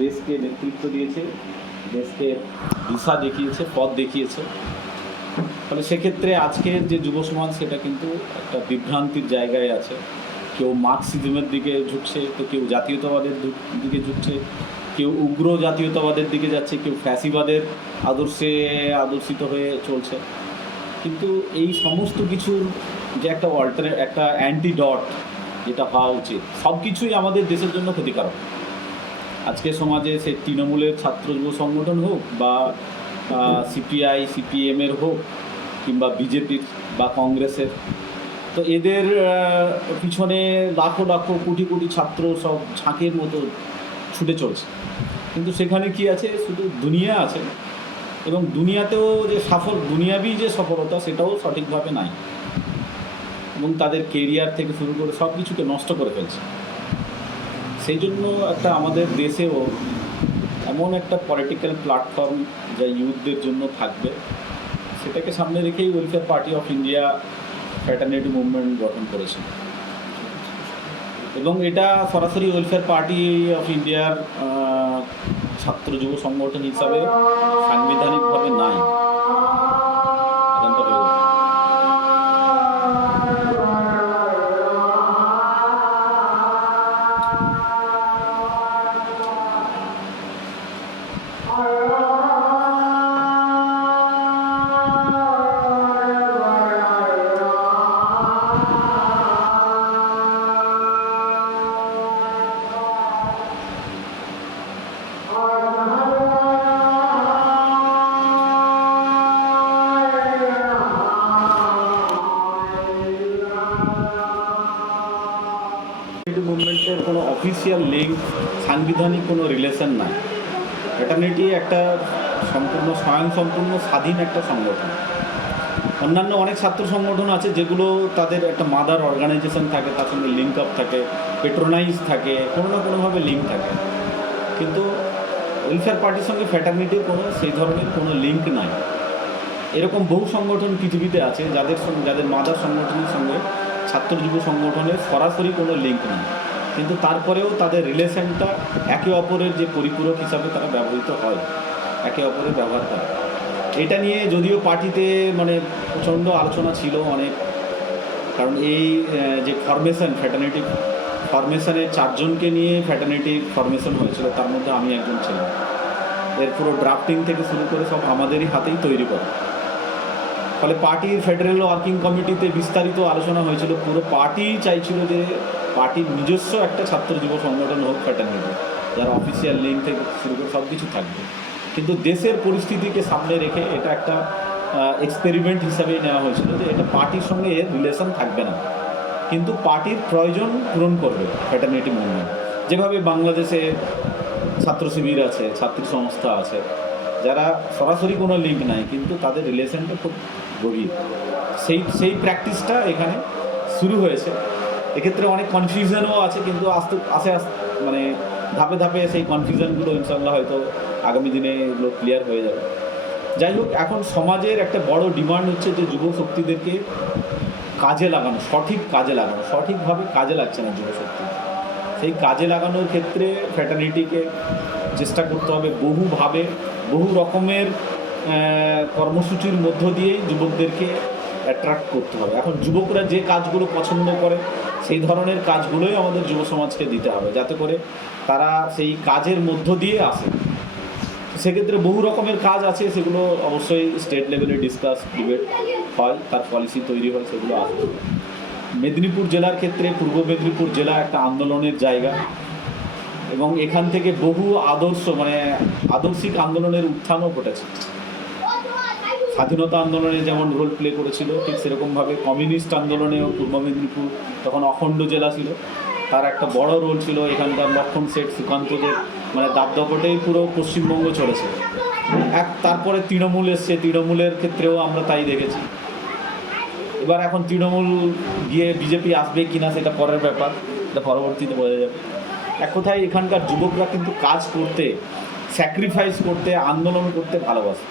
দেশকে নেতৃত্ব দিয়েছে, দেশকে দিশা দেখিয়েছে, পথ দেখিয়েছে। ফলে সেক্ষেত্রে আজকের যে যুব সমাজ সেটা কিন্তু একটা বিভ্রান্তির জায়গায় আছে। কেউ মার্কসিজমের দিকে ঝুঁকছে, তো কেউ জাতীয়তাবাদের দিকে ঝুঁকছে, কেউ উগ্র জাতীয়তাবাদের দিকে যাচ্ছে, কেউ ফ্যাসিবাদের আদর্শে আদর্শিত হয়ে চলছে। কিন্তু এই সমস্ত কিছুর যে একটা একটা অ্যান্টিডট যেটা হওয়া উচিত, সব কিছুই আমাদের দেশের জন্য ক্ষতিকারক। আজকে সমাজে সে তৃণমূলের ছাত্র যুব সংগঠন হোক বা সিপিআই সিপিএমের হোক কিংবা বিজেপির বা কংগ্রেসের, তো এদের পিছনে লাখো লাখো কোটি কোটি ছাত্র সব ঝাঁকের মতো ছুটে চলছে। কিন্তু সেখানে কি আছে? শুধু দুনিয়া আছে, এবং দুনিয়াতেও যে দুনিয়াবি যে সফলতা সেটাও সঠিকভাবে নাই, এবং তাদের কেরিয়ার থেকে শুরু করে সব কিছুকে নষ্ট করে ফেলছে। সেই জন্য একটা আমাদের দেশেও এমন একটা পলিটিক্যাল প্ল্যাটফর্ম যা ইউথদের জন্য থাকবে, সেটাকে সামনে রেখেই welfare party of India fraternity movement গঠন করেছিল। এবং এটা সরাসরি ওয়েলফেয়ার পার্টি অফ ইন্ডিয়ার ছাত্র যুব সংগঠন হিসাবে সাংবিধানিকভাবে নাই। মুভমেন্টের কোনো অফিসিয়াল লিঙ্ক, সাংবিধানিক কোনো রিলেশন নাই। ফ্র্যাটার্নিটি একটা সম্পূর্ণ স্বয়ংসম্পূর্ণ স্বাধীন একটা সংগঠন। অন্যান্য অনেক ছাত্র সংগঠন আছে যেগুলো তাদের একটা মাদার অর্গানাইজেশন থাকে, তার সঙ্গে লিঙ্ক আপ থাকে, পেট্রোনাইজ থাকে, কোনো না কোনোভাবে লিঙ্ক থাকে। কিন্তু ওয়েলফেয়ার পার্টির সঙ্গে ফ্র্যাটার্নিটির সেই ধরনের কোনো লিঙ্ক নাই। এরকম বহু সংগঠন পৃথিবীতে আছে যাদের মাদার সংগঠনের সঙ্গে ছাত্র যুব সংগঠনের সরাসরি কোনো লিঙ্ক নেই, কিন্তু তারপরেও তাদের রিলেশনটা একে অপরের যে পরিপূরক হিসাবে তারা ব্যবহৃত হয়, একে অপরের ব্যবহার করে। এটা নিয়ে যদিও পার্টিতে প্রচণ্ড আলোচনা ছিল অনেক, কারণ এই যে ফ্র্যাটার্নিটি ফরমেশনের 4 জনকে নিয়ে ফ্র্যাটার্নিটি ফরমেশন হয়েছিল, তার মধ্যে আমি একজন ছিলাম। এর পুরো ড্রাফটিং থেকে শুরু করে সব আমাদেরই হাতেই তৈরি করা। ফলে পার্টির ফেডারেল ওয়ার্কিং কমিটিতে বিস্তারিত আলোচনা হয়েছিল। পুরো পার্টি চাইছিল যে পার্টির নিজস্ব একটা ছাত্র যুব সংগঠন হোক ফ্র্যাটার্নিটি, যার অফিসিয়াল লিঙ্ক থেকে শুরু করে সব কিছু থাকবে। কিন্তু দেশের পরিস্থিতিকে সামনে রেখে এটা একটা এক্সপেরিমেন্ট হিসাবেই নেওয়া হয়েছিল যে এটা পার্টির সঙ্গে এর রিলেশন থাকবে না, কিন্তু পার্টির প্রয়োজন পূরণ করবে ফ্র্যাটার্নিটি মুভমেন্ট। যেভাবে বাংলাদেশে ছাত্র শিবির আছে, ছাত্রী সংস্থা আছে, যারা সরাসরি কোনো লিঙ্ক নাই কিন্তু তাদের রিলেশনটা খুব গভীর, সেই প্র্যাকটিসটা এখানে শুরু হয়েছে। এক্ষেত্রে অনেক কনফিউশনও আছে, কিন্তু আস্তে ধাপে ধাপে সেই কনফিউশনগুলো ইনশাল্লাহ হয়তো আগামী দিনে এগুলো ক্লিয়ার হয়ে যাবে। যাই হোক, এখন সমাজের একটা বড় ডিমান্ড হচ্ছে যে যুব শক্তিদেরকে কাজে লাগানো, সঠিক কাজে লাগানো। সঠিকভাবে কাজে লাগছে না যুব শক্তি। সেই কাজে লাগানোর ক্ষেত্রে ফ্র্যাটার্নিটিকে চেষ্টা করতে হবে বহুভাবে, বহু রকমের কর্মসূচির মধ্য দিয়েই যুবকদেরকে অ্যাট্রাক্ট করতে হবে। এখন যুবকরা যে কাজগুলো পছন্দ করে সেই ধরনের কাজগুলোই আমাদের যুব সমাজকে দিতে হবে, যাতে করে তারা সেই কাজের মধ্য দিয়ে আসে। সেক্ষেত্রে বহু রকমের কাজ আছে, সেগুলো অবশ্যই স্টেট লেভেলে ডিবেট হয়, তার পলিসি তৈরি হয়, সেগুলো আসবে। মেদিনীপুর জেলার ক্ষেত্রে পূর্ব মেদিনীপুর জেলা একটা আন্দোলনের জায়গা, এবং এখান থেকে বহু আদর্শিক আন্দোলনের উত্থানও ঘটেছে। স্বাধীনতা আন্দোলনে যেমন রোল প্লে করেছিল, ঠিক সেরকমভাবে কমিউনিস্ট আন্দোলনেও পূর্ব মেদিনীপুর তখন অখণ্ড জেলা ছিল, তার একটা বড় রোল ছিল। এখানকার লক্ষণ শেঠ, সুকান্তদের দাবদাপটেই পুরো পশ্চিমবঙ্গ চলেছে। তারপরে তৃণমূল এসছে, তৃণমূলের ক্ষেত্রেও আমরা তাই দেখেছি। এবার এখন তৃণমূল গিয়ে বিজেপি আসবে কিনা সেটা পরের ব্যাপার, এটা পরবর্তীতে বোঝা যাবে। এক কথায় এখানকার যুবকরা কিন্তু কাজ করতে, স্যাক্রিফাইস করতে, আন্দোলন করতে ভালোবাসে।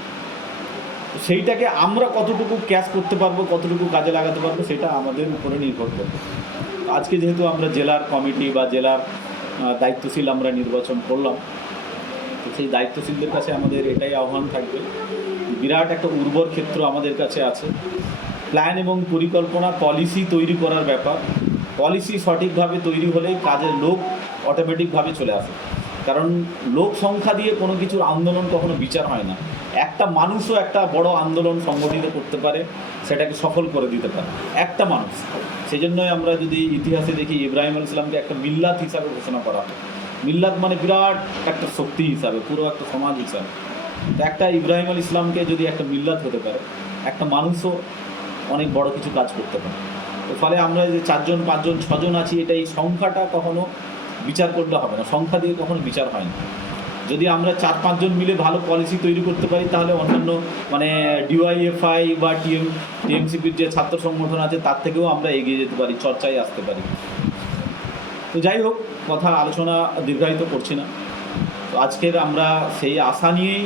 সেইটাকে আমরা কতটুকু ক্যাচ করতে পারবো, কতটুকু কাজে লাগাতে পারবো, সেটা আমাদের উপরে নির্ভর করবে। আজকে যেহেতু আমরা জেলার কমিটি বা জেলার দায়িত্বশীল আমরা নির্বাচন করলাম, সেই দায়িত্বশীলদের কাছে আমাদের এটাই আহ্বান থাকবে, বিরাট একটা উর্বর ক্ষেত্র আমাদের কাছে আছে। প্ল্যান এবং পরিকল্পনা, পলিসি তৈরি করার ব্যাপার, পলিসি সঠিকভাবে তৈরি হলে কাজের লোক অটোমেটিকভাবে চলে আসে। কারণ লোক সংখ্যা দিয়ে কোনো কিছুর আন্দোলন কখনো বিচার হয় না। একটা মানুষও একটা বড় আন্দোলন সংগঠিত করতে পারে, সেটাকে সফল করে দিতে পারে একটা মানুষ। সেই জন্যই আমরা যদি ইতিহাসে দেখি, ইব্রাহিম আলাইহিস সালামকে একটা মিল্লাত হিসাবে ঘোষণা করা হয়। মিল্লাত মানে বিরাট একটা শক্তি হিসাবে, পুরো একটা সমাজ হিসাবে। তো একটা ইব্রাহিম আলাইহিস সালামকে যদি একটা মিল্লাত হতে পারে, একটা মানুষও অনেক বড় কিছু কাজ করতে পারে। তো ফলে আমরা যে 4 জন 5 জন 6 জন আছি, এটা এই সংখ্যাটা কখনো বিচার করলে হবে না, সংখ্যা দিয়ে কখনো বিচার হয় না। যদি আমরা 4-5 জন মিলে ভালো পলিসি তৈরি করতে পারি, তাহলে অন্যান্য মানে ডিওয়াইএফআই বা টিএমসিপির যে ছাত্র সংগঠন আছে তার থেকেও আমরা এগিয়ে যেতে পারি, চর্চায় আসতে পারি। তো যাই হোক, কথা আলোচনা দীর্ঘায়িত করছি না। তো আজকের আমরা সেই আশা নিয়েই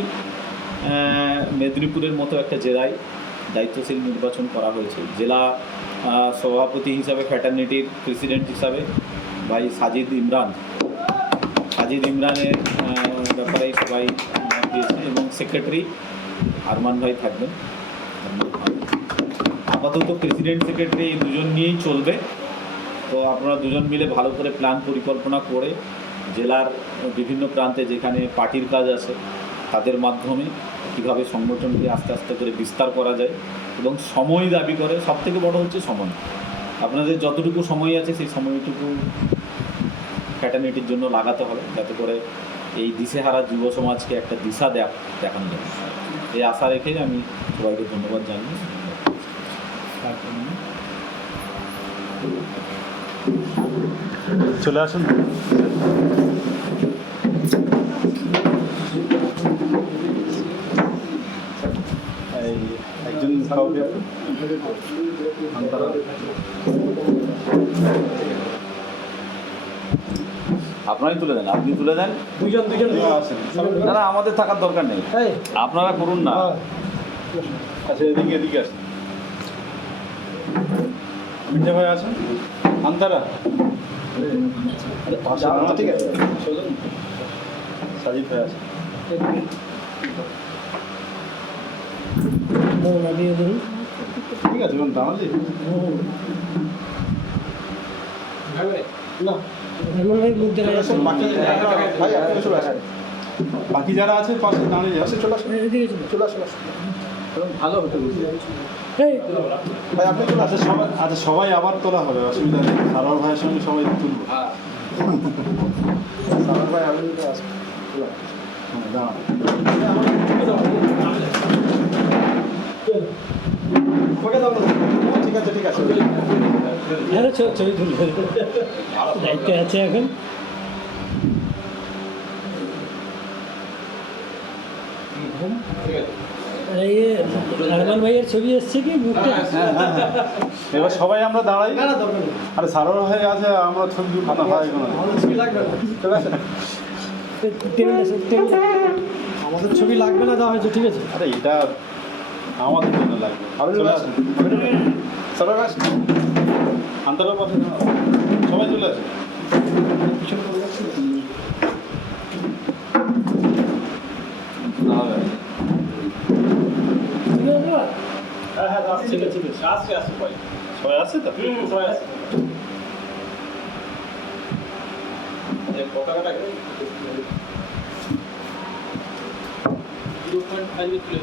মেদিনীপুরের মতো একটা জেলায় দায়িত্বশীল নির্বাচন করা হয়েছে। জেলা সভাপতি হিসাবে, ফ্র্যাটার্নিটির প্রেসিডেন্ট হিসাবে ভাই সাজিদ ইমরানের ব্যাপারে সবাই মত দিয়েছে, এবং সেক্রেটারি আরমান ভাই থাকবেন। আপাতত প্রেসিডেন্ট সেক্রেটারি এই দুজন নিয়েই চলবে। তো আপনারা দুজন মিলে ভালো করে প্ল্যান পরিকল্পনা করে জেলার বিভিন্ন প্রান্তে যেখানে পার্টির কাজ আছে তাদের মাধ্যমে কীভাবে সংগঠনকে আস্তে আস্তে করে বিস্তার করা যায়, এবং সময় দাবি করে। সবথেকে বড় হচ্ছে সময়। আপনাদের যতটুকু সময় আছে সেই সময়টুকু ফ্র্যাটার্নিটির জন্য লাগাতে হবে, যাতে করে এই দিশেহারা যুব সমাজকে একটা দিশা দেখানো যাবে। এই আশা রেখে আমি সবাইকে ধন্যবাদ জানাই। চলে আসুন। একজন আপনারাই তুলে দেন, আপনি তুলে দেন। দুজন না, আমাদের থাকার দরকার নেই, আপনারা করুন না। আচ্ছা, এদিকে আসুন। মির্জা ভাই আসুন। আন্তারা ঠিক আছে, সাজিদ ভাই আসুন। ঠিক আছে, দাঁড়ালি না। বাকি যারা আছে পাশে দাঁড়িয়ে যাচ্ছে, চলে আসুন। ভালো হতো ভাই, আপনি চলে আসেন। আচ্ছা, সবাই আবার তোলা হবে, অসুবিধা নেই। সারোয়ার ভাইয়ের সঙ্গে সবাই তুলবো। সারোয়ার ভাই আমি আসবো। দাঁড়ান, ঠিক আছে। ছবি তুলবে, দায়িত্বে আছে এখন। আরমান ভাইয়ের ছবি এসছে কি? এবার সবাই আমরা দাঁড়াই। আরে সারোয়ার ভাই আছে, আমরা ছবি তুলবো না। আমাদের ছবি লাগবে না, দেওয়া হয়েছে, ঠিক আছে। আরে এটা আমাদের জন্য লাগবে। সারোয়ার আসুন, আন্তরের পথে সবাই চলে আসে। ঠিক আছে, সবাই আসছে তো? পতাকাটা তুলে